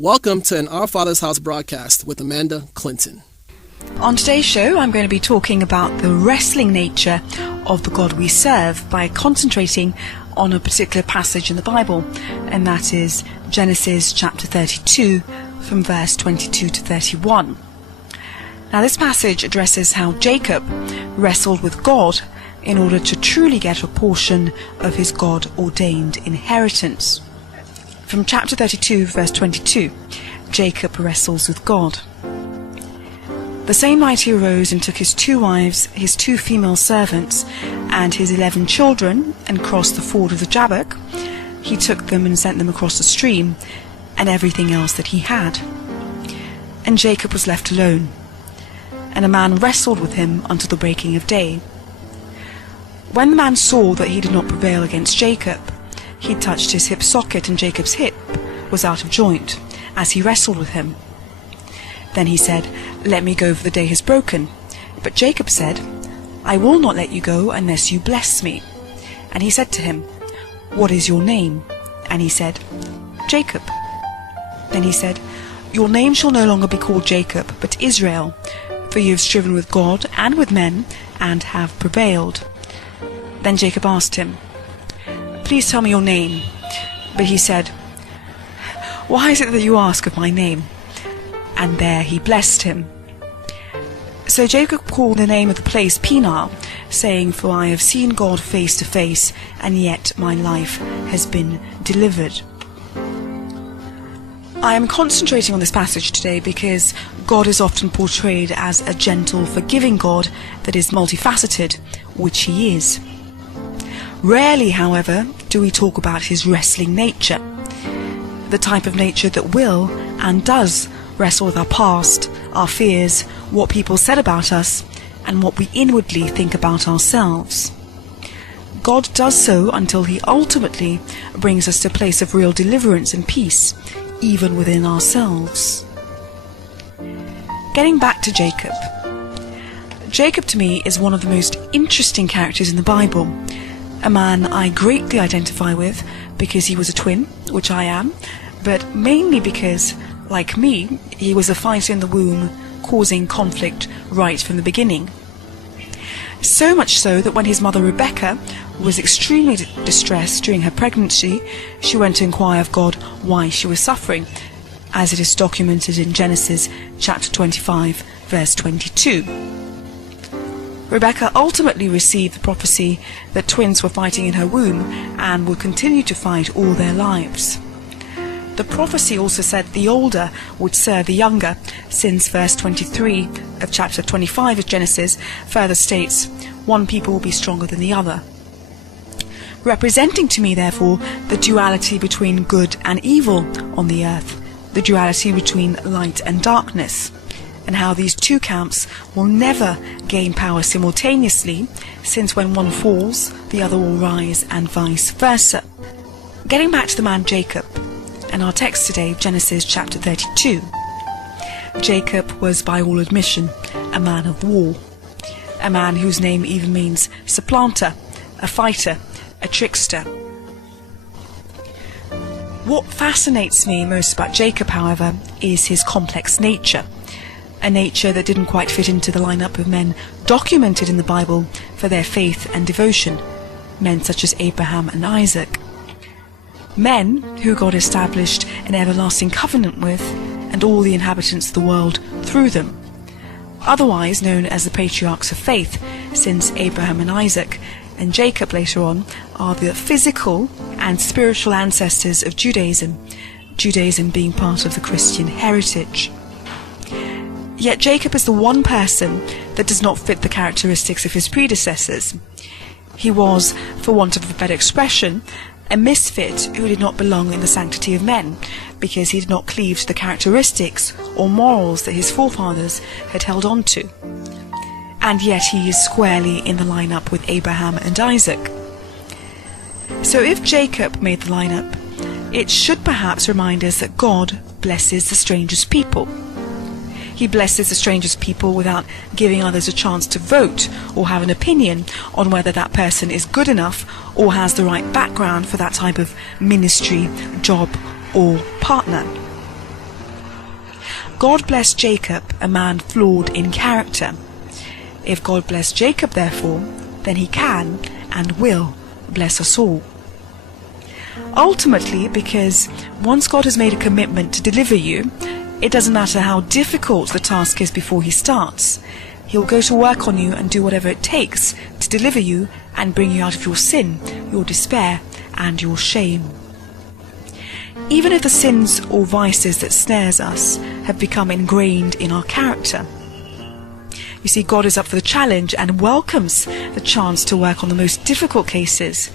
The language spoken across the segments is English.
Welcome to an Our Father's House broadcast with Amanda Clinton. On today's show, I'm going to be talking about the wrestling nature of the God we serve by concentrating on a particular passage in the Bible, and that is Genesis chapter 32 from verse 22 to 31. Now, this passage addresses how Jacob wrestled with God in order to truly get a portion of his God-ordained inheritance. From chapter 32, verse 22, Jacob wrestles with God. The same night he arose and took his 2 wives, his 2 female servants, and his 11 children, and crossed the ford of the Jabbok. He took them and sent them across the stream, and everything else that he had. And Jacob was left alone, and a man wrestled with him until the breaking of day. When the man saw that he did not prevail against Jacob, he touched his hip socket, and Jacob's hip was out of joint, as he wrestled with him. Then he said, "Let me go, for the day has broken." But Jacob said, "I will not let you go unless you bless me." And he said to him, "What is your name?" And he said, "Jacob." Then he said, "Your name shall no longer be called Jacob, but Israel, for you have striven with God and with men, and have prevailed." Then Jacob asked him, "Please tell me your name." But he said, "Why is it that you ask of my name?" And there he blessed him. So Jacob called the name of the place Peniel, saying, "For I have seen God face to face, and yet my life has been delivered." I am concentrating on this passage today because God is often portrayed as a gentle, forgiving God that is multifaceted, which he is. Rarely, however, do we talk about his wrestling nature, the type of nature that will and does wrestle with our past, our fears, what people said about us, and what we inwardly think about ourselves. God does so until he ultimately brings us to a place of real deliverance and peace, even within ourselves. Getting back to Jacob. Jacob to me is one of the most interesting characters in the Bible. A man I greatly identify with because he was a twin, which I am, but mainly because, like me, he was a fighter in the womb, causing conflict right from the beginning. So much so that when his mother Rebecca was extremely distressed during her pregnancy, she went to inquire of God why she was suffering, as it is documented in Genesis chapter 25, verse 22. Rebecca ultimately received the prophecy that twins were fighting in her womb and would continue to fight all their lives. The prophecy also said the older would serve the younger, since verse 23 of chapter 25 of Genesis further states, "One people will be stronger than the other." Representing to me, therefore, the duality between good and evil on the earth, the duality between light and darkness, and how these 2 camps will never gain power simultaneously, since when one falls, the other will rise, and vice versa. Getting back to the man Jacob, and our text today, Genesis chapter 32. Jacob was, by all admission, a man of war, a man whose name even means supplanter, a fighter, a trickster. What fascinates me most about Jacob, however, is his complex nature. A nature that didn't quite fit into the lineup of men documented in the Bible for their faith and devotion, men such as Abraham and Isaac. Men who God established an everlasting covenant with, and all the inhabitants of the world through them, otherwise known as the patriarchs of faith, since Abraham and Isaac and Jacob later on are the physical and spiritual ancestors of Judaism, Judaism being part of the Christian heritage. Yet Jacob is the one person that does not fit the characteristics of his predecessors. He was, for want of a better expression, a misfit who did not belong in the sanctity of men, because he did not cleave to the characteristics or morals that his forefathers had held on to. And yet he is squarely in the lineup with Abraham and Isaac. So if Jacob made the lineup, it should perhaps remind us that God blesses the strangest people. He blesses the strangest people without giving others a chance to vote or have an opinion on whether that person is good enough or has the right background for that type of ministry, job, or partner. God blessed Jacob, a man flawed in character. If God blessed Jacob, therefore, then he can and will bless us all. Ultimately, because once God has made a commitment to deliver you, it doesn't matter how difficult the task is before he starts. He'll go to work on you and do whatever it takes to deliver you and bring you out of your sin, your despair, and your shame. Even if the sins or vices that snares us have become ingrained in our character. You see, God is up for the challenge and welcomes the chance to work on the most difficult cases.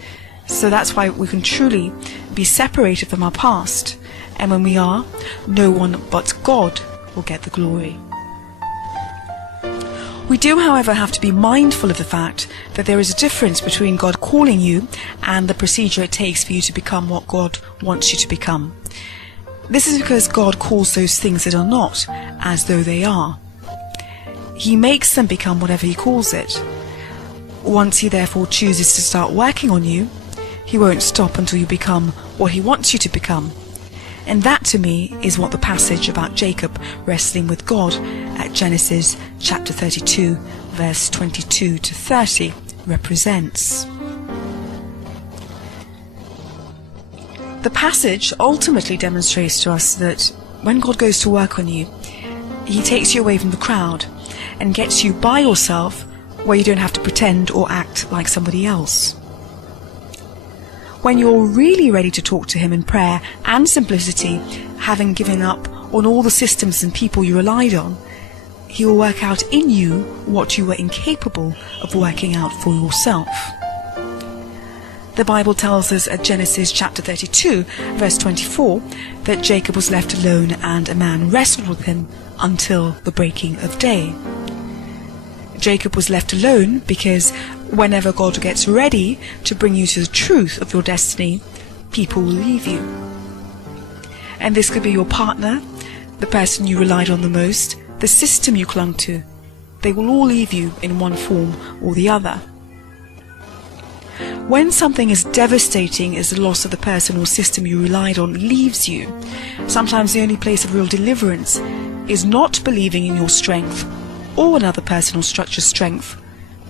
So that's why we can truly be separated from our past. And when we are, no one but God will get the glory. We do, however, have to be mindful of the fact that there is a difference between God calling you and the procedure it takes for you to become what God wants you to become. This is because God calls those things that are not as though they are. He makes them become whatever he calls it. Once he therefore chooses to start working on you, he won't stop until you become what he wants you to become. And that, to me, is what the passage about Jacob wrestling with God at Genesis chapter 32, verse 22 to 30 represents. The passage ultimately demonstrates to us that when God goes to work on you, he takes you away from the crowd and gets you by yourself where you don't have to pretend or act like somebody else. When you're really ready to talk to him in prayer and simplicity, having given up on all the systems and people you relied on, he will work out in you what you were incapable of working out for yourself. The Bible tells us at Genesis chapter 32, verse 24, that Jacob was left alone and a man wrestled with him until the breaking of day. Jacob was left alone because whenever God gets ready to bring you to the truth of your destiny, people will leave you. And this could be your partner, the person you relied on the most, the system you clung to. They will all leave you in one form or the other. When something as devastating as the loss of the person or system you relied on leaves you, sometimes the only place of real deliverance is not believing in your strength or another person or structure's strength,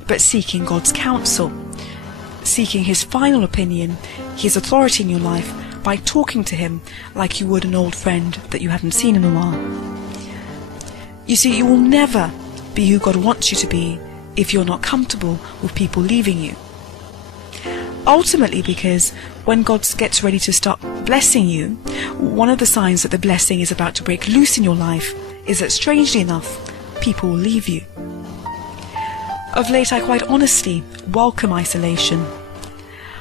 but seeking God's counsel, seeking his final opinion, his authority in your life, by talking to him like you would an old friend that you hadn't seen in a while. You see, you will never be who God wants you to be if you're not comfortable with people leaving you. Ultimately, because when God gets ready to start blessing you, one of the signs that the blessing is about to break loose in your life is that, strangely enough, people will leave you. Of late, I quite honestly welcome isolation.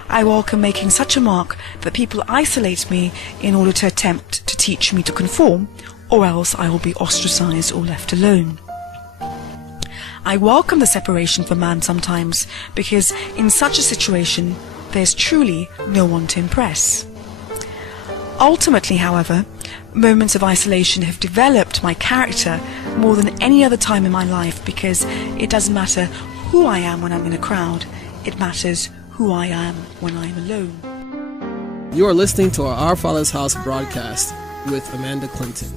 I welcome making such a mark that people isolate me in order to attempt to teach me to conform, or else I will be ostracized or left alone. I welcome the separation from man sometimes, because in such a situation, there's truly no one to impress. Ultimately, however, moments of isolation have developed my character more than any other time in my life, because it doesn't matter who I am when I'm in a crowd, it matters who I am when I'm alone. You are listening to our Father's House broadcast with Amanda Clinton.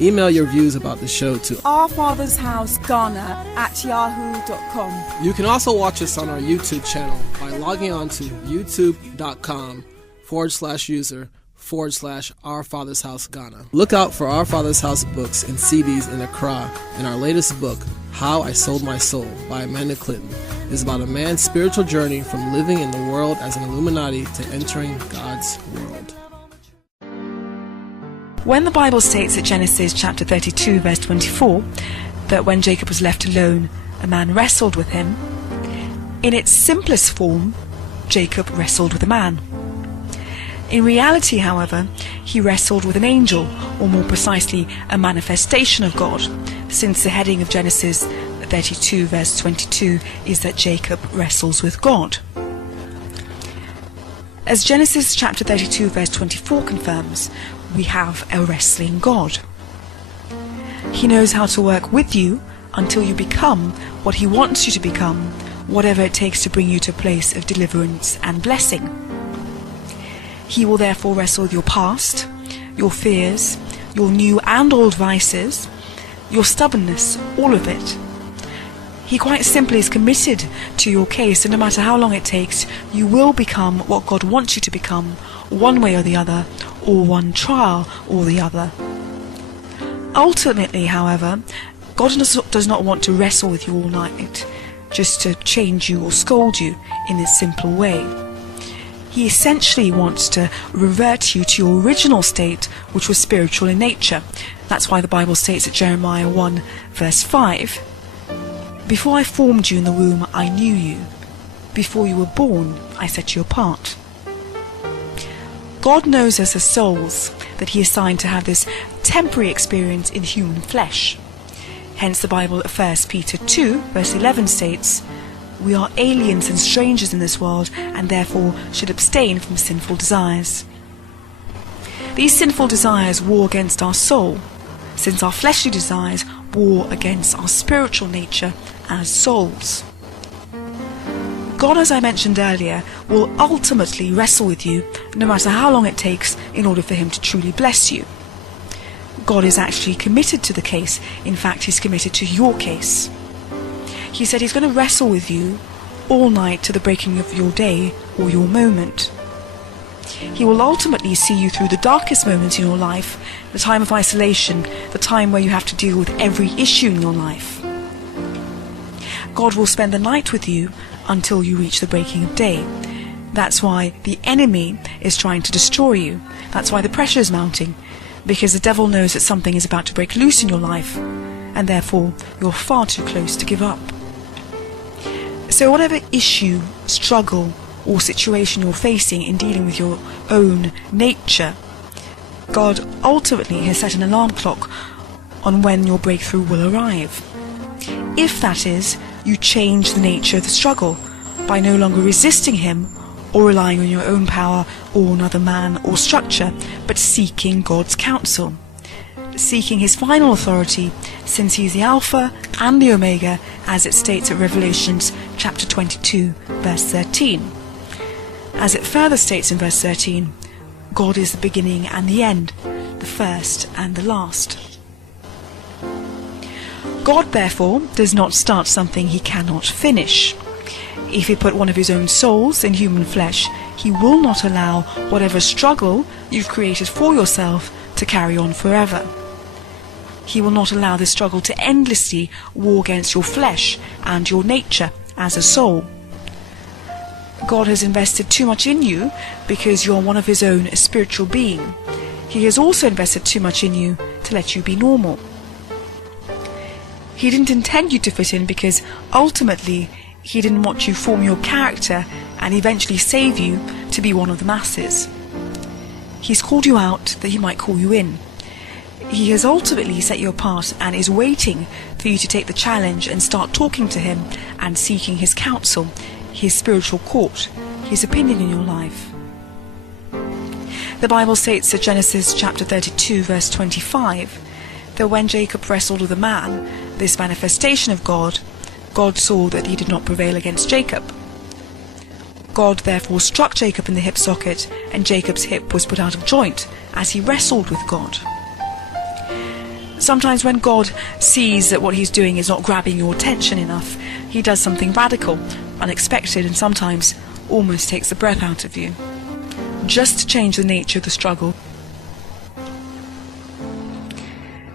Email your views about the show to ourfathershouseghana@yahoo.com. You can also watch us on our YouTube channel by logging on to youtube.com/user/Our Father's House Ghana. Look out for Our Father's House books and CDs in Accra, and our latest book, How I Sold My Soul by Amanda Clinton, is about a man's spiritual journey from living in the world as an Illuminati to entering God's world. When the Bible states at Genesis chapter 32 verse 24 that when Jacob was left alone, a man wrestled with him, in its simplest form, Jacob wrestled with a man. In reality, however, he wrestled with an angel, or more precisely, a manifestation of God, since the heading of Genesis 32 verse 22 is that Jacob wrestles with God. As Genesis chapter 32 verse 24 confirms, we have a wrestling God. He knows how to work with you until you become what he wants you to become, whatever it takes to bring you to a place of deliverance and blessing. He will therefore wrestle with your past, your fears, your new and old vices, your stubbornness, all of it. He quite simply is committed to your case, and no matter how long it takes, you will become what God wants you to become, one way or the other, or one trial or the other. Ultimately, however, God does not want to wrestle with you all night, just to change you or scold you in a simple way. He essentially wants to revert you to your original state, which was spiritual in nature. That's why the Bible states at Jeremiah 1 verse 5, "Before I formed you in the womb, I knew you. Before you were born, I set you apart." God knows us as souls that He assigned to have this temporary experience in human flesh. Hence the Bible at 1 Peter 2 verse 11 states, "We are aliens and strangers in this world, and therefore should abstain from sinful desires." These sinful desires war against our soul, since our fleshly desires war against our spiritual nature as souls. God, as I mentioned earlier, will ultimately wrestle with you, no matter how long it takes, in order for Him to truly bless you. God is actually committed to the case. In fact, He's committed to your case. He said He's going to wrestle with you all night to the breaking of your day or your moment. He will ultimately see you through the darkest moments in your life, the time of isolation, the time where you have to deal with every issue in your life. God will spend the night with you until you reach the breaking of day. That's why the enemy is trying to destroy you. That's why the pressure is mounting, because the devil knows that something is about to break loose in your life, and therefore you're far too close to give up. So whatever issue, struggle, or situation you're facing in dealing with your own nature, God ultimately has set an alarm clock on when your breakthrough will arrive. If, that is, you change the nature of the struggle by no longer resisting Him or relying on your own power or another man or structure, but seeking God's counsel, seeking His final authority, since He is the Alpha and the Omega, as it states at Revelations chapter 22 verse 13. As it further states in verse 13, God is the beginning and the end, the first and the last. God, therefore, does not start something He cannot finish. If He put one of His own souls in human flesh, He will not allow whatever struggle you've created for yourself to carry on forever. He will not allow this struggle to endlessly war against your flesh and your nature as a soul. God has invested too much in you because you're one of His own, a spiritual being. He has also invested too much in you to let you be normal. He didn't intend you to fit in because ultimately He didn't want you to form your character and eventually save you to be one of the masses. He's called you out that He might call you in. He has ultimately set you apart and is waiting for you to take the challenge and start talking to Him and seeking His counsel, His spiritual court, His opinion in your life. The Bible states at Genesis chapter 32 verse 25 that when Jacob wrestled with a man, this manifestation of God, God saw that he did not prevail against Jacob. God therefore struck Jacob in the hip socket, and Jacob's hip was put out of joint as he wrestled with God. Sometimes when God sees that what He's doing is not grabbing your attention enough, He does something radical, unexpected, and sometimes almost takes the breath out of you, just to change the nature of the struggle,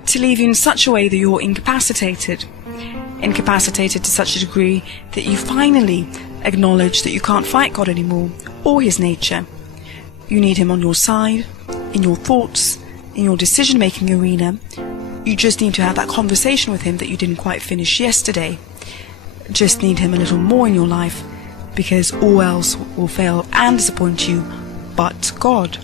to leave you in such a way that you're incapacitated to such a degree that you finally acknowledge that you can't fight God anymore or His nature. You need Him on your side, in your thoughts, in your decision-making arena. You just need to have that conversation with Him that you didn't quite finish yesterday. Just need Him a little more in your life, because all else will fail and disappoint you but God.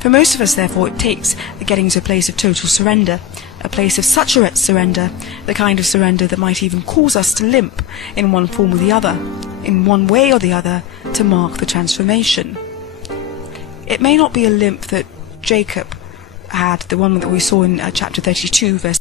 For most of us, therefore, it takes getting to a place of total surrender, a place of such a surrender, the kind of surrender that might even cause us to limp in one form or the other, in one way or the other, to mark the transformation. It may not be a limp that Jacob had, the one that we saw in chapter 32 verse